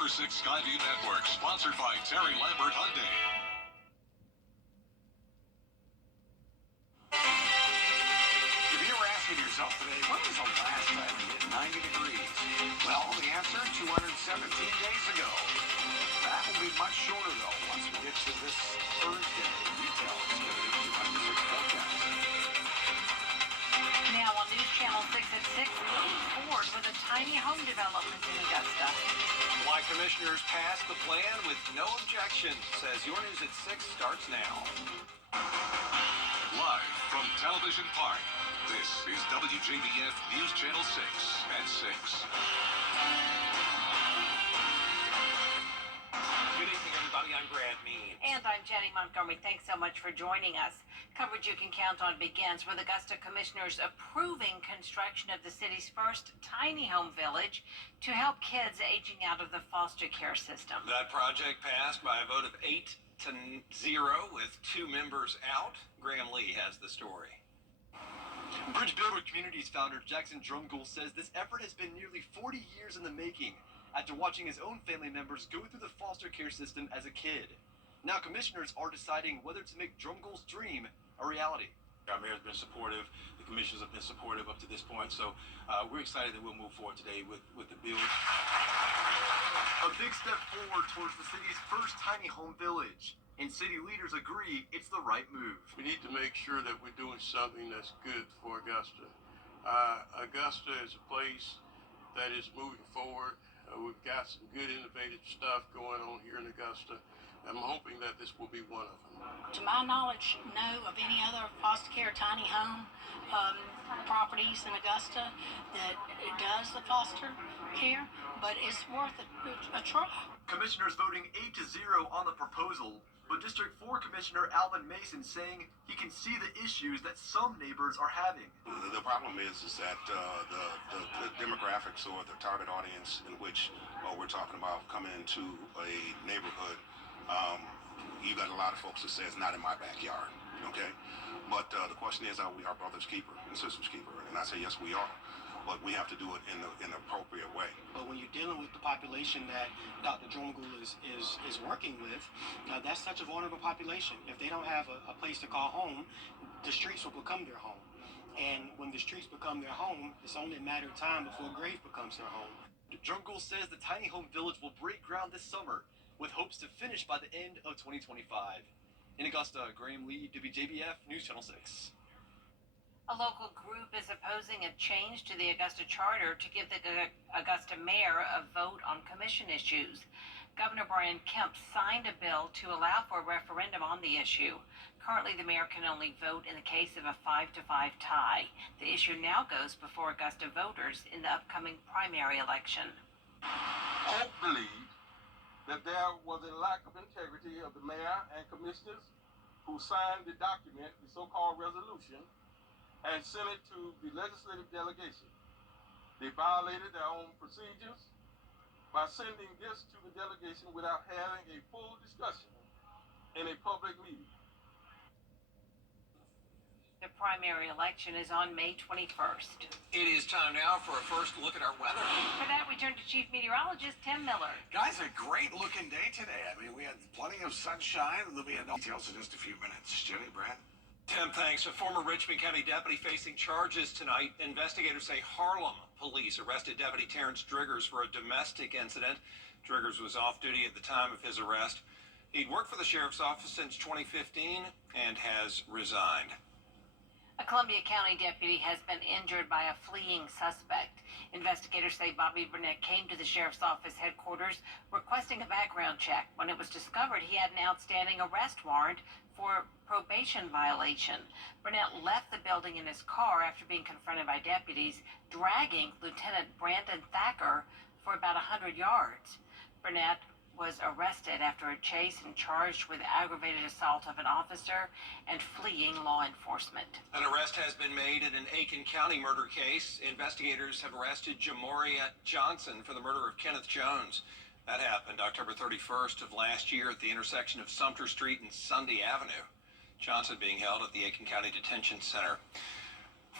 November 6th Skyview Network, sponsored by Terry Lambert Hyundai. If you were asking yourself today, when was the last time it hit 90 degrees? Well, the answer, 217 days ago. That will be much shorter, though, once we get to this Thursday. Retail is going to be 206 forecast. Now on News Channel 6 at 6, moving forward with a tiny home development in Augusta. Why commissioners passed the plan with no objection, says Your News at 6 starts now. Live from Television Park, this is WJBF News Channel 6 at 6. Good evening, everybody. I'm Brad Means. And I'm Jenny Montgomery. Thanks so much for joining us. Coverage you can count on begins with Augusta commissioners approving construction of the city's first tiny home village to help kids aging out of the foster care system. That project passed by a vote of 8-0 with 2 members out. Graham Lee has the story. Bridge Builder Communities founder Jackson Drumgoole says this effort has been nearly 40 years in the making after watching his own family members go through the foster care system as a kid. Now commissioners are deciding whether to make Drumgoole's dream a reality. Our mayor has been supportive, the commissioners have been supportive up to this point, so we're excited that we'll move forward today with the bill. A big step forward towards the city's first tiny home village, and city leaders agree it's the right move. We need to make sure that we're doing something that's good for Augusta. Augusta is a place that is moving forward. We've got some good innovative stuff going on here in Augusta. I'm hoping that this will be one of them. To my knowledge, know of any other foster care tiny home properties in Augusta that it does the foster care, but it's worth a try. Commissioners voting 8-0 on the proposal, but District 4 Commissioner Alvin Mason saying he can see the issues that some neighbors are having. The problem is that the demographics or the target audience in which we're talking about coming into a neighborhood, you got a lot of folks that say it's not in my backyard, okay? But the question is, are we our brother's keeper and sister's keeper? And I say, yes, we are. But we have to do it in an appropriate way. But when you're dealing with the population that Dr. Drumgoole is working with, that's such a vulnerable population. If they don't have a place to call home, the streets will become their home. And when the streets become their home, it's only a matter of time before a grave becomes their home. Drumgoole says the tiny home village will break ground this summer, with hopes to finish by the end of 2025. In Augusta, Graham Lee, WJBF News Channel 6. A local group is opposing a change to the Augusta Charter to give the Augusta mayor a vote on commission issues. Governor Brian Kemp signed a bill to allow for a referendum on the issue. Currently, the mayor can only vote in the case of a 5-5 tie. The issue now goes before Augusta voters in the upcoming primary election. I believe that there was a lack of integrity of the mayor and commissioners who signed the document, the so-called resolution, and sent it to the legislative delegation. They violated their own procedures by sending this to the delegation without having a full discussion in a public meeting. The primary election is on May 21st. It is time now for a first look at our weather. For that, we turn to Chief Meteorologist Tim Miller. Guys, a great looking day today. I mean, we had plenty of sunshine, and there'll be details in just a few minutes. Jenny, Brad? Tim, thanks. A former Richmond County deputy facing charges tonight. Investigators say Harlem police arrested Deputy Terrence Driggers for a domestic incident. Driggers was off duty at the time of his arrest. He'd worked for the sheriff's office since 2015 and has resigned. A Columbia County deputy has been injured by a fleeing suspect. Investigators say Bobby Burnett came to the sheriff's office headquarters requesting a background check. When it was discovered, he had an outstanding arrest warrant for probation violation. Burnett left the building in his car after being confronted by deputies, dragging Lieutenant Brandon Thacker for about 100 yards. Burnett was arrested after a chase and charged with aggravated assault of an officer and fleeing law enforcement. An arrest has been made in an Aiken County murder case. Investigators have arrested Jamoria Johnson for the murder of Kenneth Jones. That happened October 31st of last year at the intersection of Sumter Street and Sunday Avenue. Johnson being held at the Aiken County Detention Center.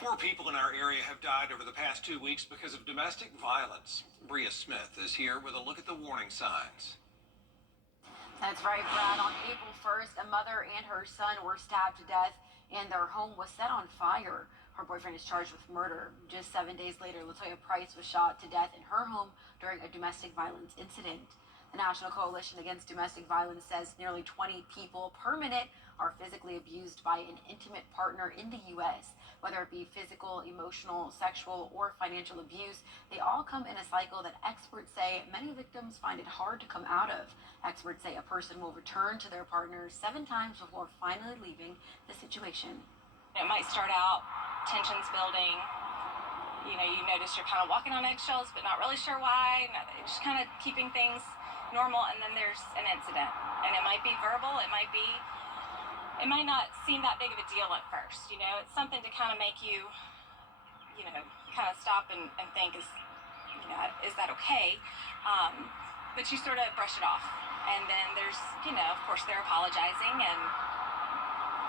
4 people in our area have died over the past 2 weeks because of domestic violence. Bria Smith is here with a look at the warning signs. That's right, Brad. On April 1st, a mother and her son were stabbed to death and their home was set on fire. Her boyfriend is charged with murder. Just 7 days later, Latoya Price was shot to death in her home during a domestic violence incident. The National Coalition Against Domestic Violence says nearly 20 people per minute are physically abused by an intimate partner in the U.S. Whether it be physical, emotional, sexual, or financial abuse, they all come in a cycle that experts say many victims find it hard to come out of. Experts say a person will return to their partner 7 times before finally leaving the situation. It might start out tensions building. You know, you notice you're kind of walking on eggshells, but not really sure why. Just kind of keeping things normal, and then there's an incident. And it might be verbal, it might not seem that big of a deal at first. You know, it's something to kind of make you, you know, kind of stop and think, is that okay? But you sort of brush it off. And then there's, you know, of course they're apologizing, and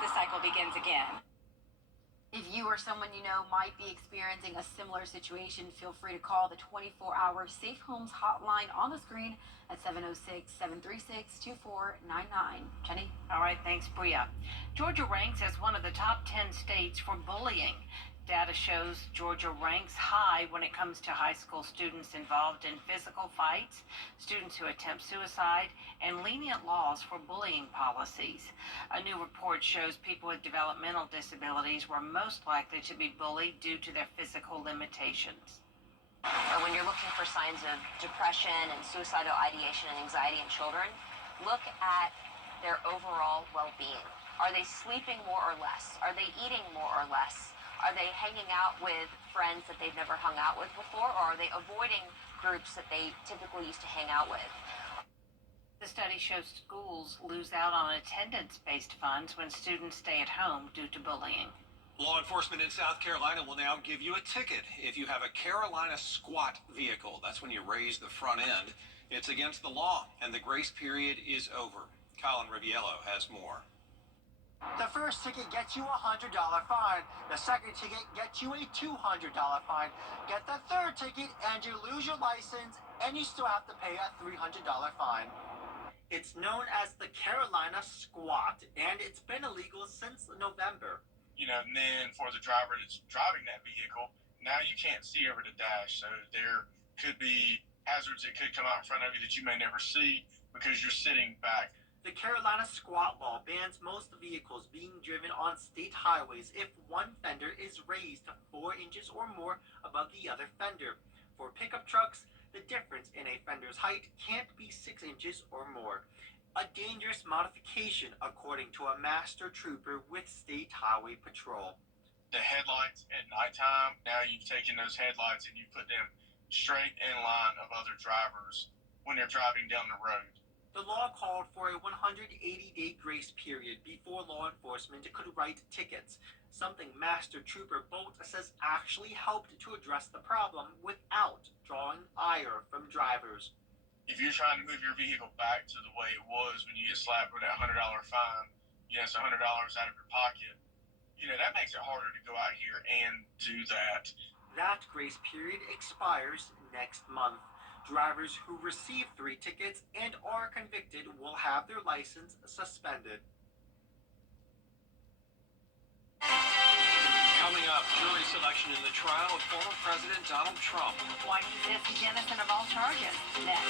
the cycle begins again. If you or someone you know might be experiencing a similar situation, feel free to call the 24-hour Safe Homes hotline on the screen at 706-736-2499. Jenny? All right, thanks, Bria. Georgia ranks as one of the top 10 states for bullying. Data shows Georgia ranks high when it comes to high school students involved in physical fights, students who attempt suicide, and lenient laws for bullying policies. A new report shows people with developmental disabilities were most likely to be bullied due to their physical limitations. Or when you're looking for signs of depression and suicidal ideation and anxiety in children, look at their overall well-being. Are they sleeping more or less? Are they eating more or less? Are they hanging out with friends that they've never hung out with before, or are they avoiding groups that they typically used to hang out with? The study shows schools lose out on attendance-based funds when students stay at home due to bullying. Law enforcement in South Carolina will now give you a ticket if you have a Carolina squat vehicle. That's when you raise the front end. It's against the law, and the grace period is over. Colin Riviello has more. The first ticket gets you a $100 fine. The second ticket gets you a $200 fine. Get the third ticket and you lose your license, and you still have to pay a $300 fine. It's known as the Carolina squat, and it's been illegal since November. You know, and then for the driver that's driving that vehicle, now you can't see over the dash, so there could be hazards that could come out in front of you that you may never see because you're sitting back. The Carolina squat law bans most vehicles being driven on state highways if one fender is raised 4 inches or more above the other fender. For pickup trucks, the difference in a fender's height can't be 6 inches or more. A dangerous modification, according to a master trooper with State Highway Patrol. The headlights at nighttime, now you've taken those headlights and you put them straight in line of other drivers when they're driving down the road. The law called for a 180-day grace period before law enforcement could write tickets, something Master Trooper Bolt says actually helped to address the problem without drawing ire from drivers. If you're trying to move your vehicle back to the way it was when you get slapped with that $100 fine, yes, $100 out of your pocket, you know, that makes it harder to go out here and do that. That grace period expires next month. Drivers who receive 3 tickets and are convicted will have their license suspended. Coming up, jury selection in the trial of former President Donald Trump. Why he says he's innocent of all charges. Next.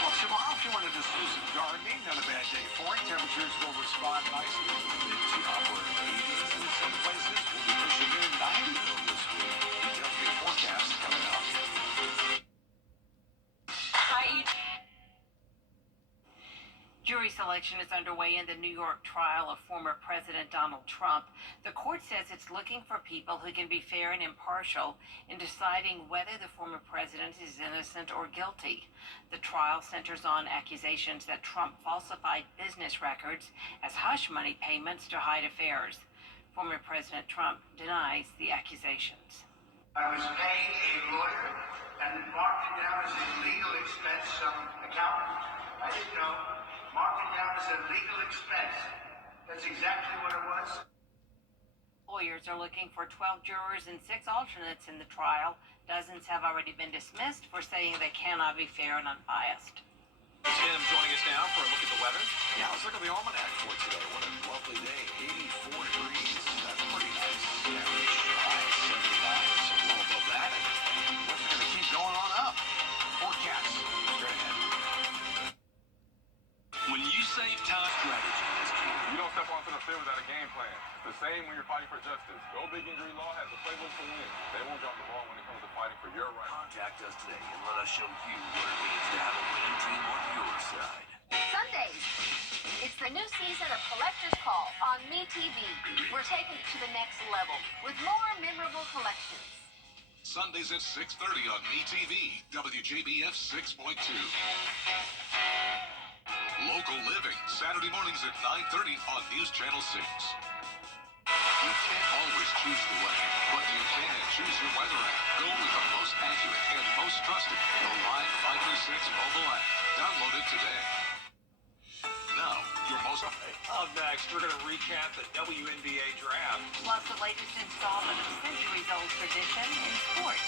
Well, tomorrow, if you want to just do some gardening, not a bad day for it. Temperatures will respond nicely. Mid to upper 80s in some places. We'll be pushing in 90 though this week. Details of your forecast coming up. Jury selection is underway in the New York trial of former President Donald Trump. The court says it's looking for people who can be fair and impartial in deciding whether the former president is innocent or guilty. The trial centers on accusations that Trump falsified business records as hush money payments to hide affairs. Former President Trump denies the accusations. I was paying a lawyer and marked it down as a legal expense. Some accountant, I didn't know, marked it down as a legal expense. That's exactly what it was. Lawyers are looking for 12 jurors and 6 alternates in the trial. Dozens have already been dismissed for saying they cannot be fair and unbiased. Tim joining us now for a look at the weather. Yeah, let's look at the almanac for today. What a lovely day. 84 degrees. That's pretty nice. Average high 79, so a little above that. And what's going to keep going on up? Forecast. Straight ahead. When you save time, Strategy is key. You don't step onto the field without a game plan. It's the same when you're fighting for justice. Go Big and Green Law has a playbook to win. They won't drop the ball when it comes to fighting for your rights. Contact us today and let us show you what it means to have a winning team on your side. Sundays. It's the new season of Collector's Call on MeTV. We're taking it to the next level with more memorable collections. Sundays at 6:30 on MeTV, WJBF 6.2. Local Living, Saturday mornings at 9:30 on News Channel 6. You can't always choose the weather, but you can choose your weather app. Go with the most accurate and most trusted, the Live 536 mobile app. Download it today. Now, your most... Up next, we're going to recap the WNBA draft. Plus the latest installment of centuries-old tradition in sports.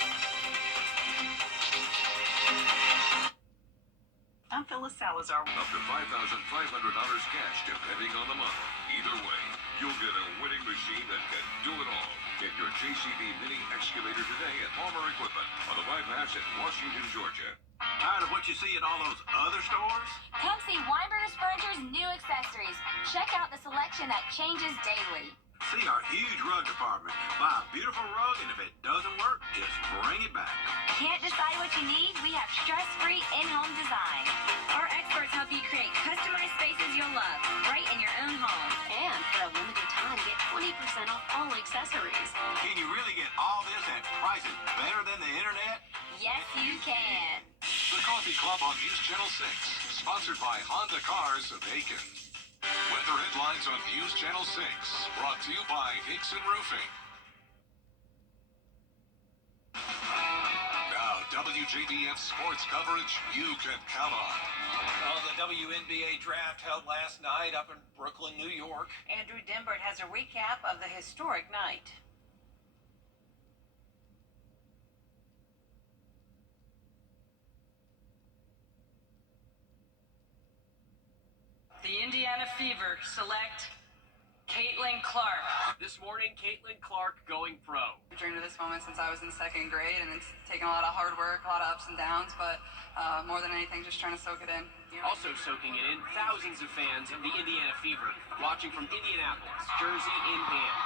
I'm Phyllis Salazar. Up to $5,500 cash, depending on the model. Either way, you'll get a winning machine that can do it all. Get your JCB Mini Excavator today at Palmer Equipment on the bypass in Washington, Georgia. Tired of what you see at all those other stores? Come see Weinberger's Furniture's new accessories. Check out the selection that changes daily. See our huge rug department. Buy a beautiful rug, and if it doesn't work, just bring it back. Can't decide what you need? We have stress-free in-home design. Our experts help you create customized spaces you'll love right in your own home. And for a limited time, get 20% off all accessories. Can you really get all this at prices better than the internet? Yes, you can. The Coffee Club on News Channel 6, sponsored by Honda Cars of Aiken. Weather headlines on News Channel 6, brought to you by Hickson Roofing. Now, WJBF sports coverage you can count on. Well, the WNBA draft held last night up in Brooklyn, New York. Andrew Dimbert has a recap of the historic night. The Indiana Fever select Caitlin Clark. This morning, Caitlin Clark going pro. I've dreamed of this moment since I was in 2nd grade, and it's taken a lot of hard work, a lot of ups and downs, but more than anything, just trying to soak it in. Also soaking it in, thousands of fans of the Indiana Fever, watching from Indianapolis, jersey in hand.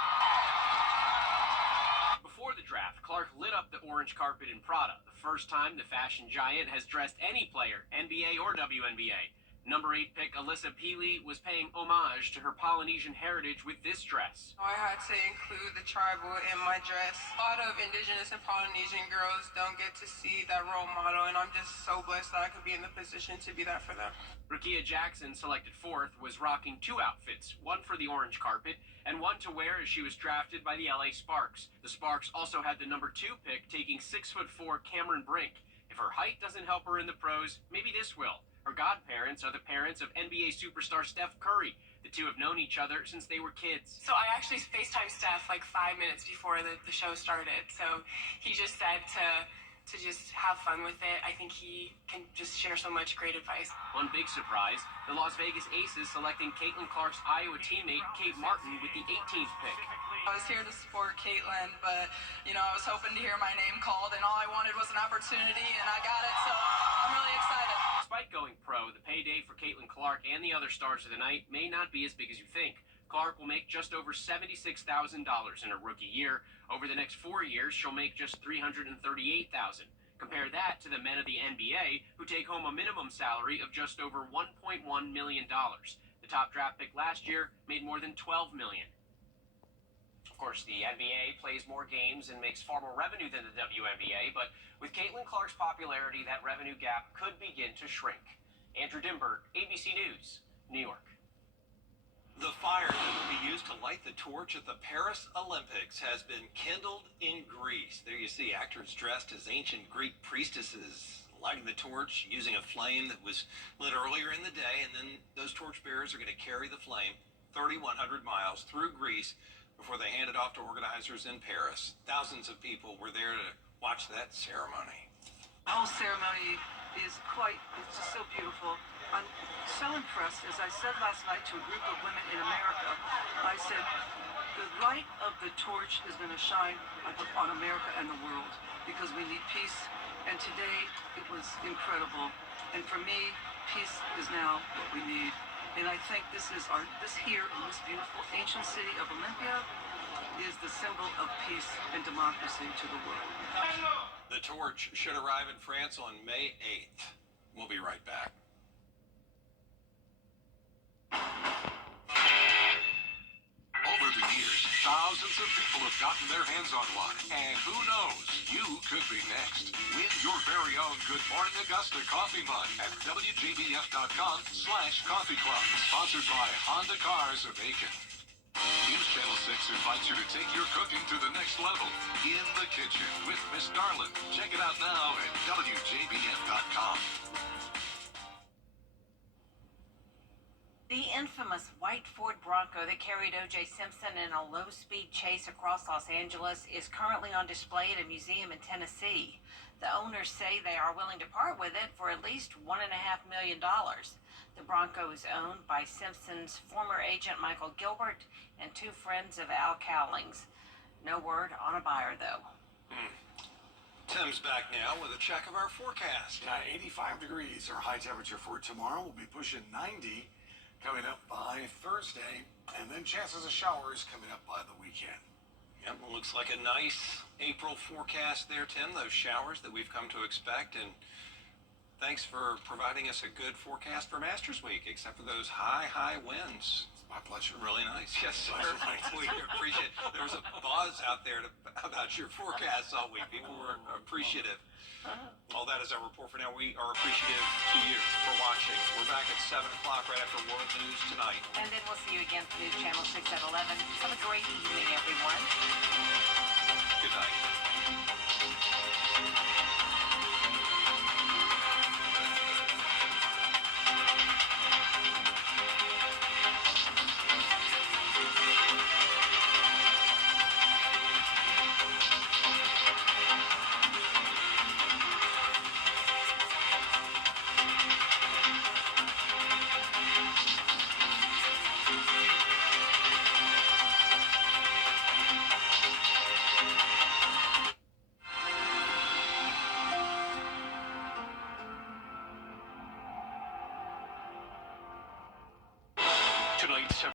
Before the draft, Clark lit up the orange carpet in Prada, the first time the fashion giant has dressed any player, NBA or WNBA. Number 8 pick Alyssa Peely was paying homage to her Polynesian heritage with this dress. I had to include the tribal in my dress. A lot of indigenous and Polynesian girls don't get to see that role model, and I'm just so blessed that I could be in the position to be that for them. Rakia Jackson, selected 4th, was rocking 2 outfits, one for the orange carpet and one to wear as she was drafted by the LA Sparks. The Sparks also had the number 2 pick, taking 6'4" Cameron Brink. If her height doesn't help her in the pros, maybe this will. Her godparents are the parents of NBA superstar Steph Curry. The two have known each other since they were kids. So I actually FaceTimed Steph like 5 minutes before the show started. So he just said to just have fun with it. I think he can just share so much great advice. One big surprise, the Las Vegas Aces selecting Caitlin Clark's Iowa teammate Kate Martin with the 18th pick. I was here to support Caitlin, but, I was hoping to hear my name called, and all I wanted was an opportunity, and I got it, so I'm really excited. Despite going pro, the payday for Caitlin Clark and the other stars of the night may not be as big as you think. Clark will make just over $76,000 in a rookie year. Over the next 4 years, she'll make just $338,000. Compare that to the men of the NBA, who take home a minimum salary of just over $1.1 million. The top draft pick last year made more than $12 million. Of course, the NBA plays more games and makes far more revenue than the WNBA, but with Caitlin Clark's popularity, that revenue gap could begin to shrink. Andrew Dimbert, ABC News, New York. The fire that will be used to light the torch at the Paris Olympics has been kindled in Greece. There you see actors dressed as ancient Greek priestesses lighting the torch using a flame that was lit earlier in the day, and then those torch bearers are going to carry the flame 3,100 miles through Greece before they handed off to organizers in Paris. Thousands of people were there to watch that ceremony. The whole ceremony is it's just so beautiful. I'm so impressed. As I said last night to a group of women in America, I said, the light of the torch is going to shine on America and the world because we need peace. And today it was incredible. And for me, peace is now what we need. And I think this here in this beautiful ancient city of Olympia is the symbol of peace and democracy to the world. The torch should arrive in France on May 8th. We'll be right back. Over the years, thousands of people have gotten their hands on one. And who knows, you could be next. Win your very own Good Morning Augusta coffee mug at WJBF.com/coffee club. Sponsored by Honda Cars of Aiken. News Channel 6 invites you to take your cooking to the next level. In the Kitchen with Miss Darlin. Check it out now at WJBF.com. The infamous white Ford Bronco that carried O.J. Simpson in a low-speed chase across Los Angeles is currently on display at a museum in Tennessee. The owners say they are willing to part with it for at least $1.5 million. The Bronco is owned by Simpson's former agent Michael Gilbert and two friends of Al Cowlings. No word on a buyer, though. Tim's back now with a check of our forecast. 85 degrees. Our high temperature for tomorrow will be pushing 90 coming up by Thursday. And then chances of showers coming up by the weekend. Yep, it looks like a nice April forecast there, Tim. Those showers that we've come to expect. And thanks for providing us a good forecast for Masters Week, except for those high winds. My pleasure. Really nice. Yes, sir. We appreciate it. There was a buzz out there about your forecast all week. People were appreciative. All that is our report for now. We are appreciative to you for watching. We're back at 7 o'clock right after World News tonight. And then we'll see you again for News Channel 6 at 11. Have a great evening, everyone.